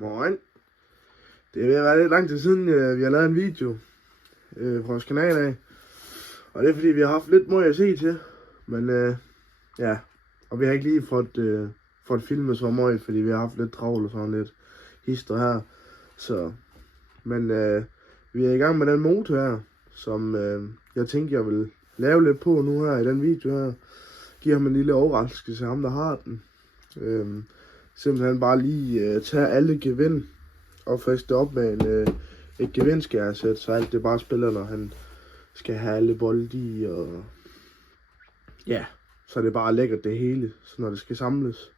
Morgen. Det er ved at være lidt lang tid siden, vi har lavet en video fra vores kanal af. Og det er fordi, vi har haft lidt meget at se til. Men ja, og vi har ikke lige fået filmet så meget, fordi vi har haft lidt travlt og sådan lidt hister her. Så, men vi er i gang med den motor her, som jeg tænkte, jeg vil lave lidt på nu her i den video her. Giv ham en lille overraskelse til ham, der har den. Simpelthen bare lige tage alle gevind og friske det op med et gevindskæresæt, så alt det bare spiller, når han skal have alle bolde i, og ja, så er det bare lækkert det hele, så når det skal samles.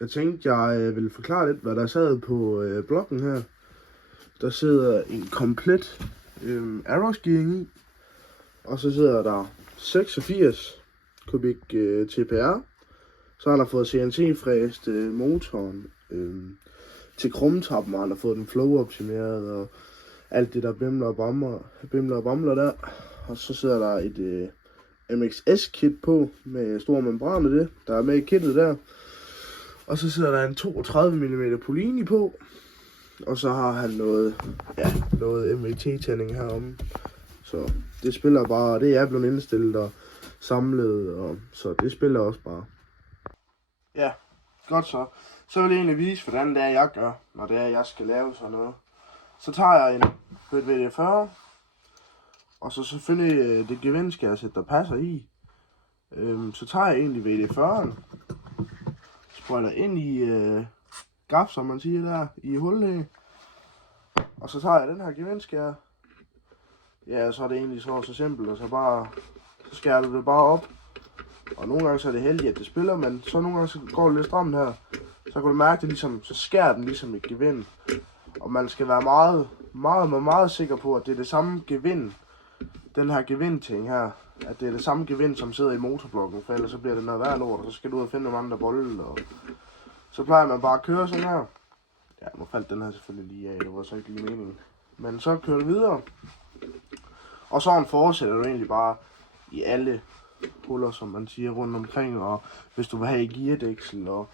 Jeg tænkte, jeg vil forklare lidt, hvad der sad på blokken her. Der sidder en komplet Arox gearing i, og så sidder der 86 kubik TPR. Så har han fået CNC-fræst motoren til krumtappen, og han har fået den flow-optimeret, og alt det der bimler og bamler der. Og så sidder der et MXS-kit på, med store membraner det, der er med i kittet der. Og så sidder der en 32 mm Polini på. Og så har han noget MVT-tænding heromme. Så det spiller bare, det er blevet indstillet og samlet, og så det spiller også bare. Ja, godt så. Så vil jeg egentlig vise, hvordan det er, jeg gør, når det er, jeg skal lave sådan noget. Så tager jeg en VD40, og så selvfølgelig det gevindskæresæt, der passer i. Så tager jeg egentlig VD40'en, sprøjter ind i gaf, som man siger der, i hullet. Og så tager jeg den her gevindskære. Ja, så er det egentlig så simpelt, og så skærer du det bare op. Og nogle gange så er det heldigt, at det spiller, men så nogle gange så går det lidt stramt her. Så kan du mærke det ligesom, så skærer den ligesom et gevind. Og man skal være meget sikker på, at det er det samme gevind, den her gevindting her, at det er det samme gevind, som sidder i motorblokken, for ellers så bliver det noget værd lort, og så skal du ud og finde nogle andre bolde, og så plejer man bare at køre sådan her. Ja, nu faldt den her selvfølgelig lige af, det var så ikke lige meningen. Men så kører du videre. Og så fortsætter du egentlig bare i alle huller, som man siger, rundt omkring, og hvis du vil have i geardæksel, og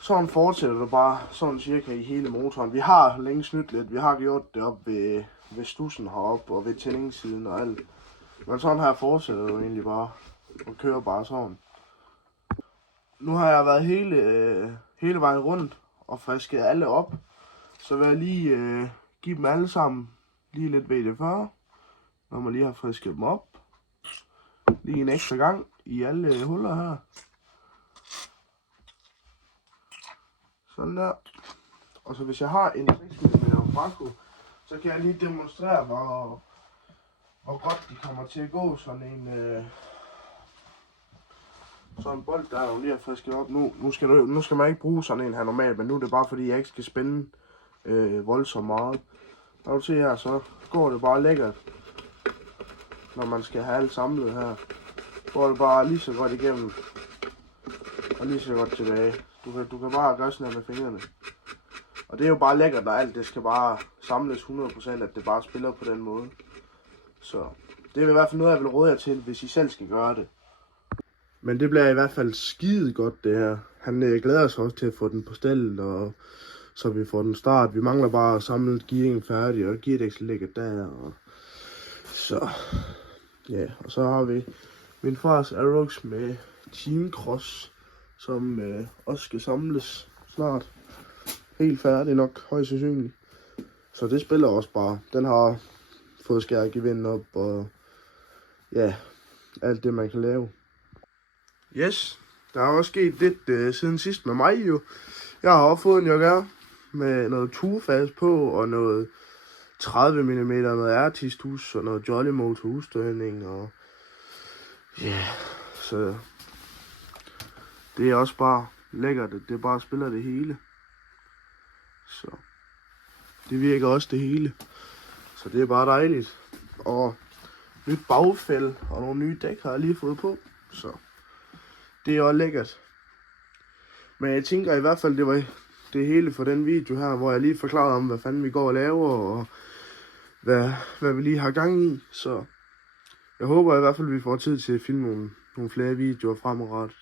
sådan fortsætter du bare sådan cirka i hele motoren. Vi har længe snydt lidt, vi har gjort det op ved studsen heroppe, og ved tændingssiden og alt. Men sådan her fortsætter du egentlig bare, og kører bare sådan. Nu har jeg været hele vejen rundt, og frisket alle op. Så vil jeg lige give dem alle sammen lige lidt VD40, når man lige har frisket dem op. Lige en ekstra gang i alle huller her. Sådan der. Og så hvis jeg har en 6 mm Braco, så kan jeg lige demonstrere, hvor godt de kommer til at gå. Sådan en bold, der lige er frisket op. Nu skal man ikke bruge sådan en her normalt, men nu er det bare fordi, jeg ikke skal spænde voldsomt meget. Der du se her, så går det bare lækkert, når man skal have alt samlet her. Går det bare lige så godt igennem, og lige så godt tilbage. Du kan bare gøre sådan her med fingrene. Og det er jo bare lækkert, når alt det skal bare samles 100%, at det bare spiller på den måde. Så det er i hvert fald noget, jeg vil råde jer til, hvis I selv skal gøre det. Men det bliver i hvert fald skide godt, det her. Han glæder sig også til at få den på stallet, og så vi får den start. Vi mangler bare at samle gearingen færdig, og geardæksel ligger der. Og så ja, og så har vi min fars Arox med Team Cross, som også skal samles snart. Helt færdig nok, højst sandsynligt. Så det spiller også bare. Den har fået skæret gevind op, og ja, alt det man kan lave. Yes, der er også sket lidt siden sidst med mig jo. Jeg har også fået en jogger med noget turfast på, og noget 30 mm, noget Artist hus, og noget Jolly Motor husstødning, og ja, så det er også bare lækkert, det bare spiller det hele. Så det virker også det hele. Så det er bare dejligt. Og nyt bagfælde og nogle nye dæk har jeg lige fået på. Så det er også lækkert. Men jeg tænker i hvert fald, det var det hele for den video her, hvor jeg lige forklarede om, hvad fanden vi går og laver, og hvad vi lige har gang i. Så jeg håber i hvert fald, vi får tid til at filme nogle flere videoer fremadrettet.